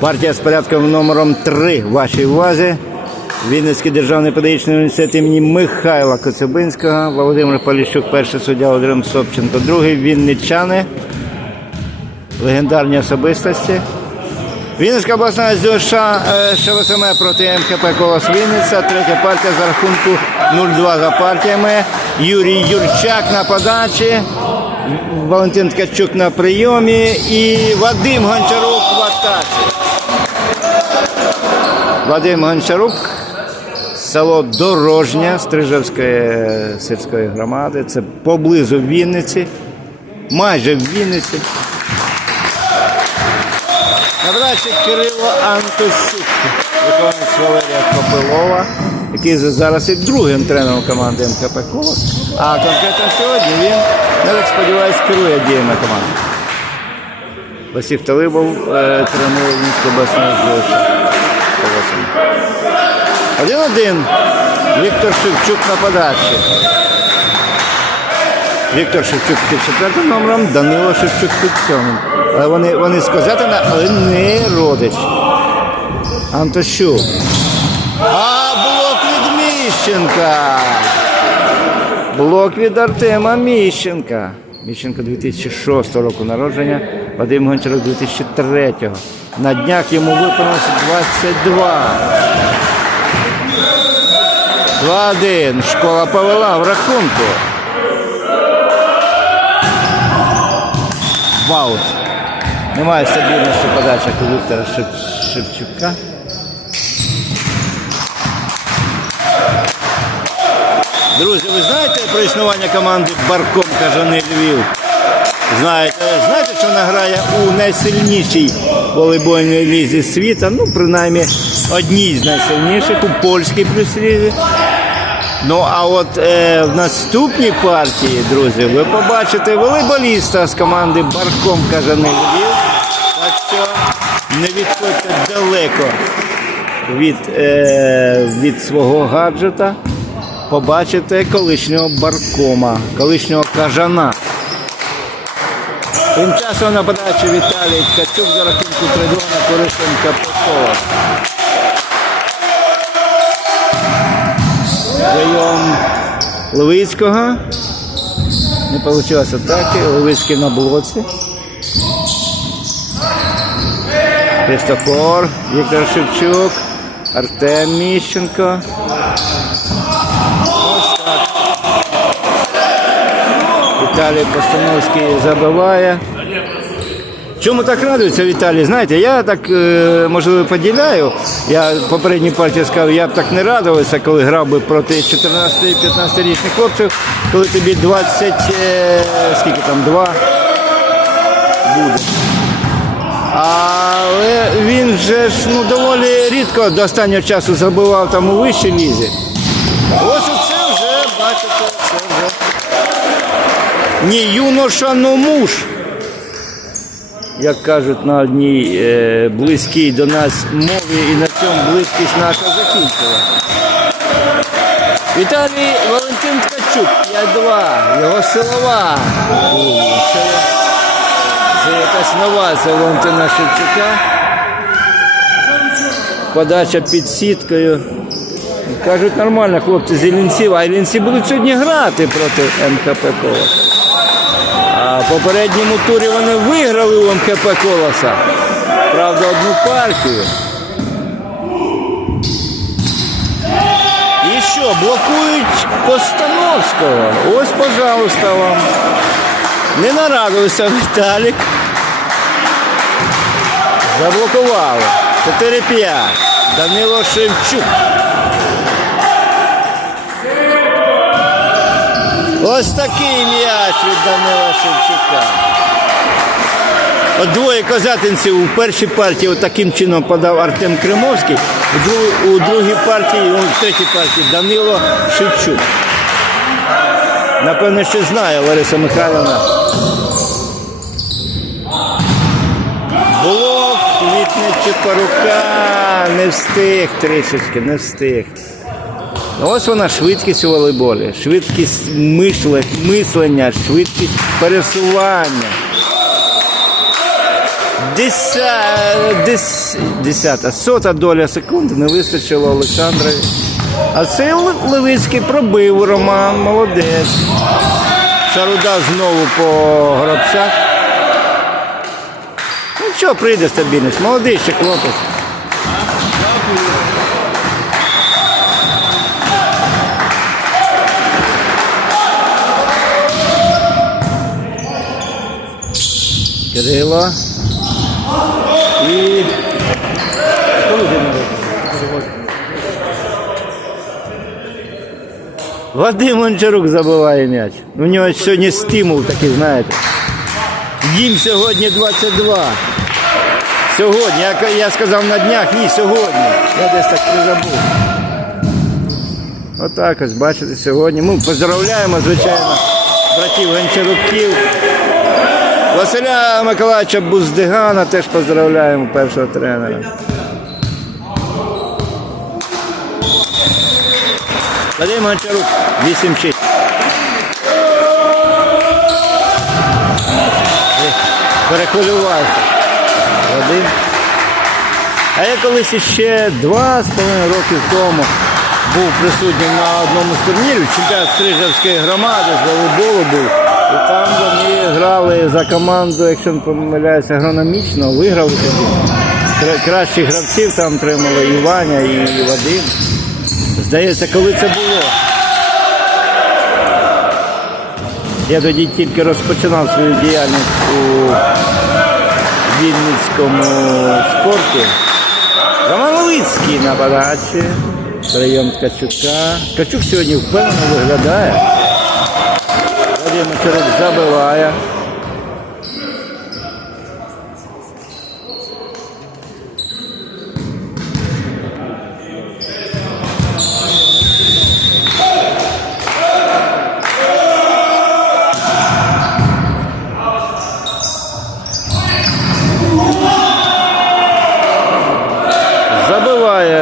Партія з порядком номером 3 в вашій увазі. Вінницький державний педагогічний університет імені Михайла Коцюбинського, Володимир Поліщук, перший суддя, Володимир Собченко, другий Вінничани, легендарні особистості. Вінницька обласна ЗЮШ ШВСМ проти МХП Колос Вінниця. Третя партія за рахунку 0-2 за партіями. Юрій Юрчак на подачі. Валентин Ткачук на прийомі і Вадим Гончарук в атаці. Вадим Гончарук, село Дорожня Стрижевської сільської громади. Це поблизу Вінниці, майже в Вінниці. Набрався Кирило Антощук, виконавець Валерія Копилова, який зараз є другим тренером команди МКП Колос. А конкретно сьогодні він, я так сподіваюся, керує діями команди. Василь Талибов е, тренує Вінську обласну збірку. Один-один. Віктор Шевчук на подачі. Віктор Шевчук під четвертим номером, Данило Шевчук під сьомим. Але вони, вони сказати, але не родич. Антощук. А блок від Міщенка. Блок від Артема Міщенка. Міщенко 2006 року народження, Вадим Гончаров 2003. На днях йому виповнилося 22. 2-1. Школа повела в рахунку. Ваут. Немає стабільності подачі у Віктора Шев- Шевчука. Друзі, ви знаєте про існування команди Барком Кажани Львів? Знаєте, знаєте, що вона грає у найсильнішій волейбольній лізі світу, ну, принаймні, одній з найсильніших у польській плюс-лізі. Ну а от е, в наступній партії, друзі, ви побачите волейболіста з команди Барком Кажани Львів. Так що не відходьте далеко від, е, від свого гаджета. Побачите колишнього баркома, колишнього кажана. Тим часом на подачі Віталій Ткачук за рахунку 3 на Попова. Прийом Левицького. Не вийшло атаки. Левицький на блоці. Христофор, Віктор Шевчук, Артем Міщенко. Ось так. Віталій Постановський забиває. Чому так радується Віталій? Знаєте, я так е, можливо поділяю. Я попередній партії сказав, я б так не радувався, коли грав би проти 14-15 річних хлопців, коли тобі 20, е, скільки там, 2 буде. Але він же ж ну, доволі рідко до останнього часу забивав там у вищій лізі. Ось оце вже, бачите, це вже. Не юноша, но муж. Як кажуть на одній е, близькій до нас мові, і на цьому близькість наша закінчила. Віталій Валентин Ткачук, 5-2, його силова. Це, якась нова це Валентина Шевчука. Подача під сіткою. Кажуть, нормально, хлопці з Іллінців, а Іллінці будуть сьогодні грати проти МХП Колоса. В попередньому турі вони виграли у МХП Колоса. Правда, одну партію. І що, блокують Постановського? Ось, пожалуйста, вам. Не нарадився Віталік. Заблокували. 4-5. Данило Шевчук. Ось такий м'яч від Данила Шевчука. От двоє козятинців у першій партії таким чином подав Артем Кримовський, у другій партії, у третій партії Данило Шевчук. Напевно, що знає Лариса Михайловна. Блок від Нечипорука не встиг трішечки, не встиг. Ось вона швидкість у волейболі, швидкість мислення, швидкість пересування. Десята, сота доля секунди не вистачило Олександрові. А цей Левицький пробив Роман, молодець. Шаруда знову по гробцях. Ну що, прийде стабільність. Молодий ще хлопець. Кирило. І. Вадим Гончарук забиває м'яч. У нього сьогодні стимул такий, знаєте. Їм сьогодні 22. Сьогодні, я, я сказав на днях, ні, сьогодні. Я десь так призабув. Отак ось, бачите, сьогодні. Ми поздравляємо, звичайно, братів Гончаруків. Василя Миколаївича Буздигана теж поздравляємо першого тренера. Вадим Гончарук, 8 6. Перехвилювався. А я колись ще два з половиною років тому був присутнім на одному з турнірів, чемпіонат Стрижевської громади з волейболу був. І там вони грали за команду, якщо не помиляюся, агрономічно, виграли тоді. Кра- Кращих гравців там тримали і Ваня, і Вадим. Здається, коли це було. Я тоді тільки розпочинав свою діяльність у Вінницькому спорті. Роман Левицький на подачі. Прийом Ткачука. Ткачук сьогодні впевнено виглядає. Вадим Мочарик забиває.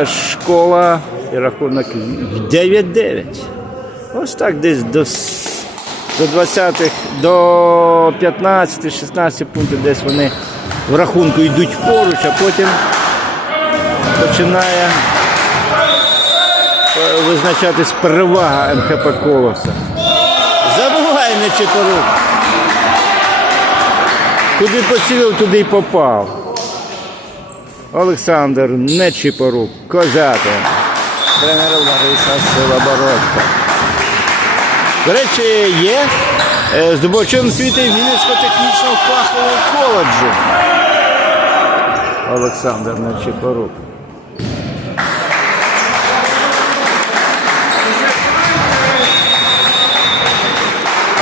Школа і рахунок 9-9. Ось так десь до, до 20-х, до 15-16 пунктів десь вони в рахунку йдуть поруч, а потім починає е, визначатись перевага МХП Колоса. Забиває Нечипорук. Куди поцілив, туди й попав. Олександр Нечипорук, Козятин, тренер Лариса Силобородка. До речі, є е, здобувачем освіти Вінницького технічного фахового коледжу. Олександр Нечипорук.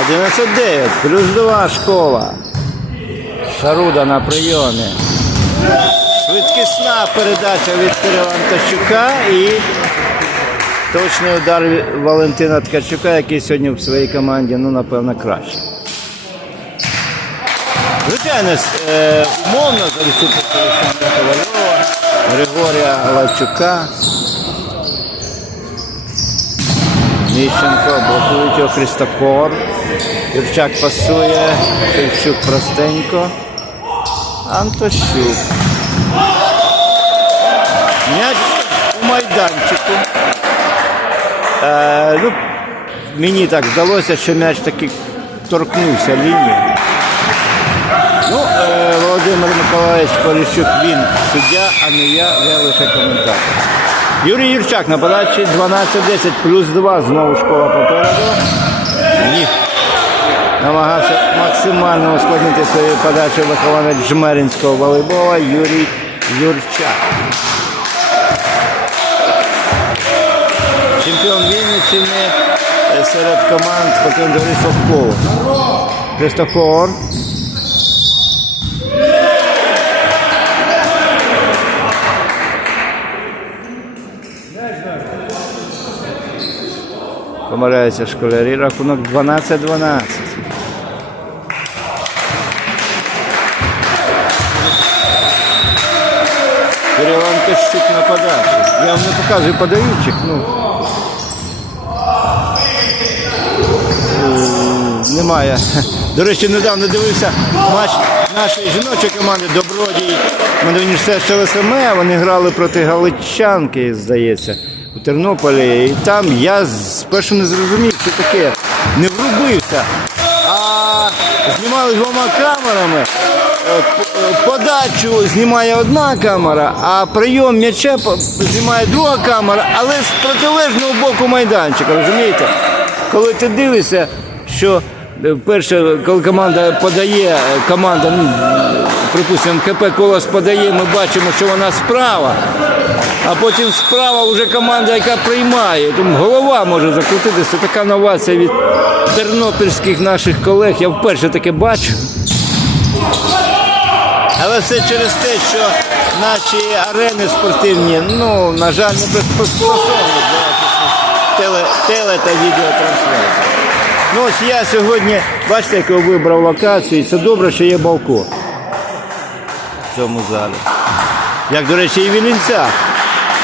Одинадцять плюс два школа. Шаруда на прийомі. Швидкісна передача від Кирила Антощука і точний удар Валентина Ткачука, який сьогодні в своїй команді, ну, напевно, краще. Звичайно, е, умовно за Ковальова, Григорія Лавчука. Міщенко блокують його Христофор. Юрчак пасує, Шевчук простенько. Антощук. М'яч у майданчику. Е, ну, мені так здалося, що м'яч таки торкнувся лінії. Ну, е, Володимир Миколаївич Поліщук, він суддя, а не я, я лише коментатор. Юрій Юрчак на подачі 12-10 плюс 2, знову школа попереду. Ні. Намагався максимально ускладнити свою подачу вихованець Жмеринського волейбола Юрій Юрчак. Чемпіон Вінниччини е, серед команд спортивного товариства «Колос». Христофор. Помиляються школярі. Рахунок 12-12. Кирил Антощук на подачі. Я вам не показую подаючих, ну. Е, Немає. До речі, недавно дивився матч нашої жіночої команди Добродій медуніверситет ШВСМ. Вони грали проти Галичанки, здається, у Тернополі. І там я спершу не зрозумів, що таке. Не врубився. А знімали двома камерами. Е, Подачу знімає одна камера, а прийом м'яча знімає друга камера, але з протилежного боку майданчика, розумієте? Коли ти дивишся, що е, перше, коли команда подає, е, команда, ну, припустимо, ХП Колос подає, ми бачимо, що вона справа, а потім справа вже команда, яка приймає. Тому голова може закрутитися. Така новація від тернопільських наших колег. Я вперше таке бачу. Але все через те, що наші арени спортивні, ну, на жаль, не для теле, теле та відеотрансляцій. Ну ось я сьогодні, бачите, як я вибрав локацію, і це добре, що є балкон в цьому залі. Як, до речі, і в.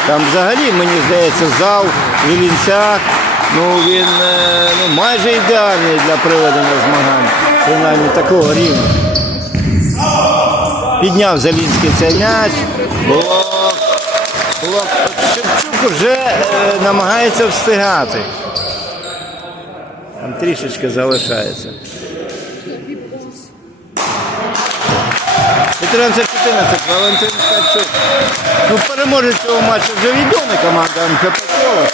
Там взагалі, мені здається, зал в ну він е, ну, майже ідеальний для проведення змагань, принаймні такого рівня. Підняв Залінський цей м'яч. Блок. Шевчук вже е, намагається встигати. Там трішечки залишається. 14-14, Валентин Ткачук. Ну, переможець цього матчу вже відомий команда МХП Колос.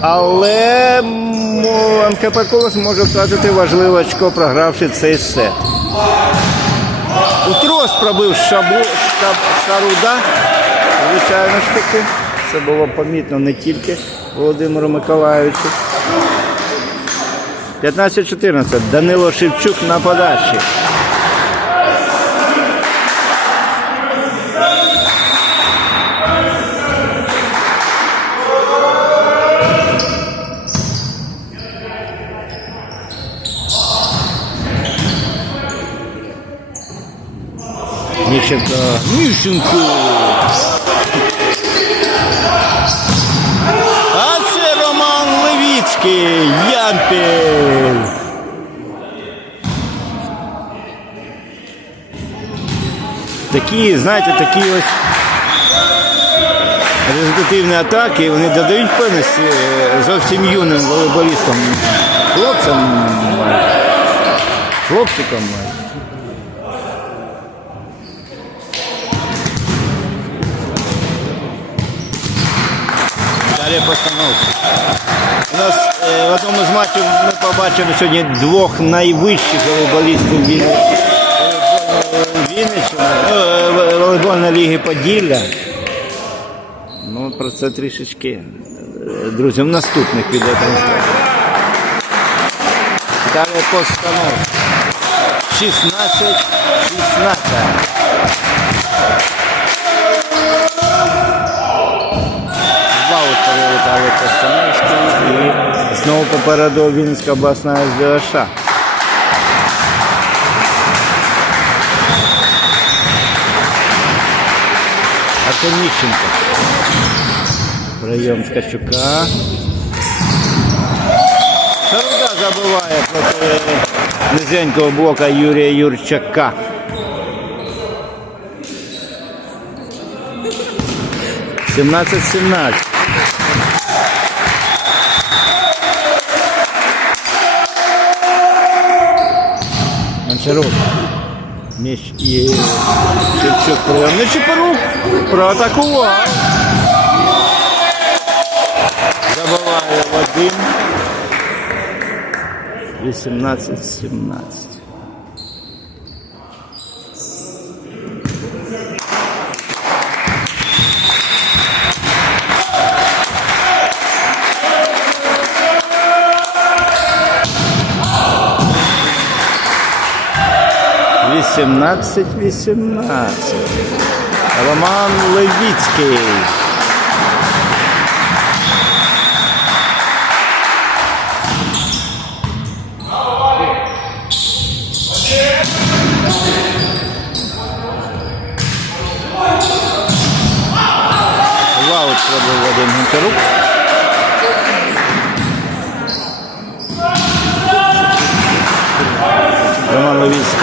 Але МКП Колос може втратити важливе очко, програвши цей сет. У трос пробив шабу, шаб, Шаруда. Звичайно ж таки. Це було помітно не тільки Володимиру Миколаївичу. 15-14. Данило Шевчук на подачі. Міщенко. Міщенко. А це Роман Левіцький. Ямпіль. Такі, знаєте, такі ось результативні атаки, вони додають певності е, зовсім юним волейболістам. Хлопцям, хлопчикам. Далі постановка. У нас е, в одному з матчів ми побачили сьогодні двох найвищих волейболістів Вінни- волейбольної Вінниччини, е, волейбольної ліги Поділля. Ну, про це трішечки, е, друзі, в наступних відеотрансляціях. Далі постановка. 16, 16. Знову перелітали Костаневський і знову попереду Вінницька обласна СДШ. Артеміщенко. Прийом Ткачука. Шаруда забиває проти низенького блока Юрія Юрчака. Сімнадцять Гончарук. Міч і Шевчук прийом на Чепорук. Проатакував. Забиває Вадим. 18-17. Вісімнадцять, вісімнадцять. Роман Левіцький. Ваут пробив Вадим Гончарук.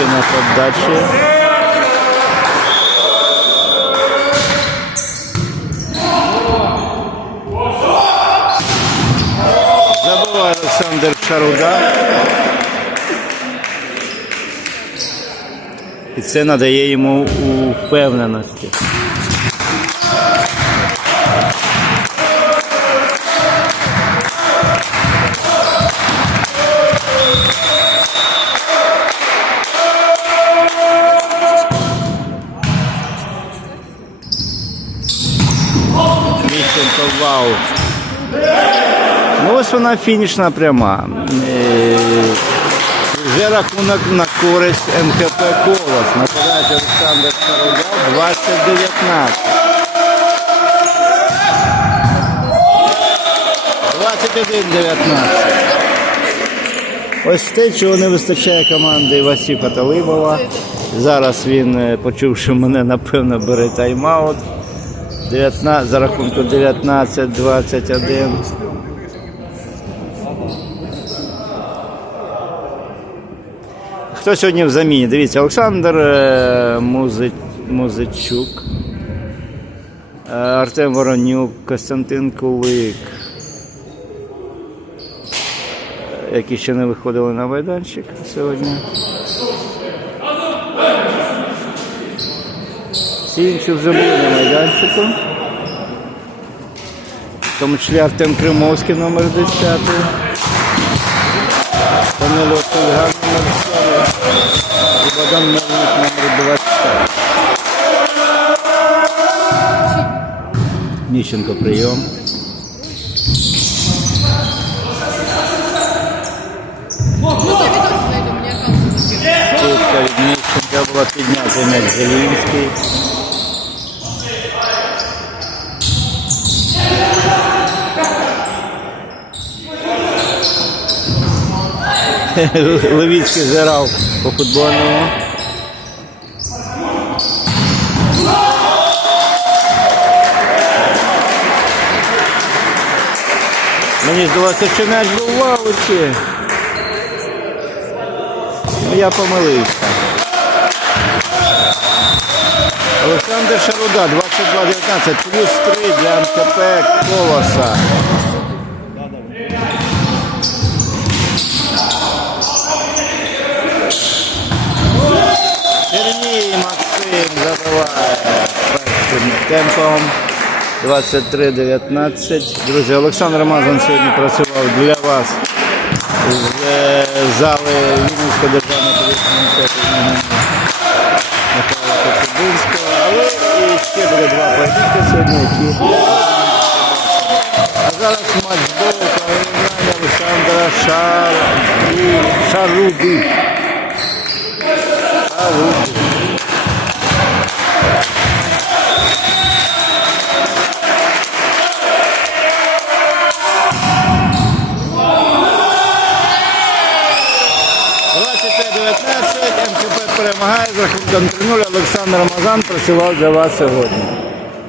Роман Левіцький на подачі. Забиває Олександр Шаруда. І це надає йому впевненості. Вона фінішна пряма. Вже рахунок на користь МХП Колос. Нападає Олександр Шаруда 20-19. 21-19. Ось те, чого не вистачає команди Васіпа Талибова. Зараз він, е, почувши мене, напевно, бере тайм-аут. 19, за рахунку 19-21. Хто сьогодні в заміні? Дивіться, Олександр е, Музи... Музичук, е, Артем Воронюк, Костянтин Кулик, е, які ще не виходили на майданчик сьогодні. Всі інші вже були на майданчику. В тому числі Артем Кримовський номер 10. Данило Кульган номер 7. Богдан Мельник номер 20. Міщенко прийом. Шутка від Міщенка була піднята м'яч зирав по футбольному. Мені здалося, що м'яч був в ауті. Ну, я помилився. Олександр Шаруда, 22-19, плюс 3 для МТП Колоса. Черній Максим забиває першим темпом. 23-19. Друзі, Олександр Мазан сьогодні працював для вас з е, зали Вінницького державного політичного Михайла Коцюбинського. Але і ще буде два поєдинки сьогодні, які а зараз матч болу поєднання Олександра Шар... Шаруди. Шаруди. З рахунком 3-0. Олександр Мазан працював для вас сьогодні.